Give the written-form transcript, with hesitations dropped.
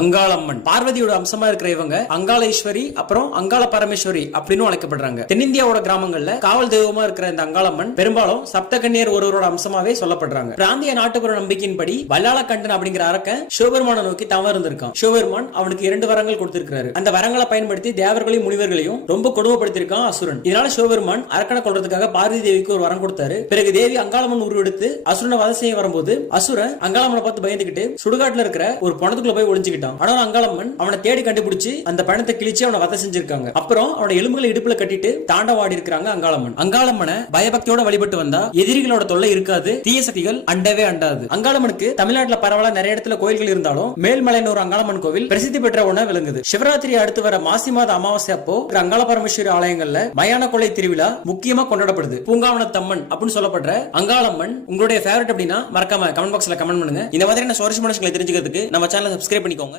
அங்காளம்மன் பார்வதியோட அம்சமா இருக்கிற இவங்க அங்காளேஸ்வரி அப்புறம் அங்காள பரமேஸ்வரி அப்படின்னு அழைக்கப்படுறாங்க. தென்னிந்தியாவோட கிராமங்கள்ல காவல் தெய்வமா இருக்கிற இந்த அங்காளம்மன் பெரும்பாலும் சப்தகன்னியர் ஒருவரோட அம்சமாவே சொல்லப்படுறாங்க. பிராந்திய நாட்டுப்புற நம்பிக்கையின்படி வல்லாளக்கண்டன் அப்படிங்கிற அரக்கன் சிவபெருமானை நோக்கி தவம் இருந்திருக்கான். சிவபெருமான் அவனுக்கு 2 வரங்கள் கொடுத்திருக்காரு. அந்த வரங்களை பயன்படுத்தி தேவர்களையும் முனிவர்களையும் ரொம்ப கொடுமைப்படுத்திருக்கான் அசுரன். இதனால சிவபெருமான் அரக்கனை கொல்றதுக்காக பார்வதி தேவிக்கு ஒரு வரம் கொடுத்தாரு. பிறகு தேவி அங்காளம்மன் உருவெடுத்து அசுரனை வதை செய்ய வரும்போது அசுரன் அங்காளம்மனை பார்த்து பயந்துகிட்டு சுடுகாட்டுல இருக்கிற ஒரு பணத்துக்குள்ள போய் ஒளிஞ்சுக்கிட்டான். ஆனா அங்காளம்மன் அவனை தேடி கண்டுபிடிச்சு அந்த பணத்தை கிழிச்சு அவனை வதை செஞ்சிருக்காங்க. அப்புறம் அவனோட எலும்புகளை இடுப்புல கட்டிட்டு தாண்டவாடி இருக்கிறாங்க அங்காளம்மன். அங்காளம்மனை பயபக்தியோட வழிபட்டு வந்தா எதிரிகளோட தொல்லை இருக்காது, தீய சக்திகள் அண்டவே அண்டாது. அங்காளம்மனுக்கு தமிழ்நாட்டுல பரவலா நிறைய இடத்துல கோயில்கள் இருந்தாலும் மேல்மலைன்னு ஒரு அங்காளம்மன் கோவில் பிரசித்தி பெற்ற ஒண்ணா விளங்குது. சிவராத்திரி அடுத்து வர மாசி மாத அமாவாசை அப்போ அங்காள பரமேஸ்வரி ஆலயங்கள்ல மயான கொலை திருவிழா முக்கியமா கொண்டாடப்படுது. பூங்காவனத்தம்மன் அப்படின்னு சொல்லப்படுற அங்காளம்மன் உங்களுடைய ஃபேவரட் அப்படின்னா மறக்காம கமெண்ட் பாக்ஸ்ல கமெண்ட் பண்ணுங்க. இந்த மாதிரியான சுவாரஸ்யமான விஷயங்களை தெரிஞ்சுக்கிறதுக்கு நம்ம சேனலை சப்ஸ்கிரைப் பண்ணிக்கோங்க.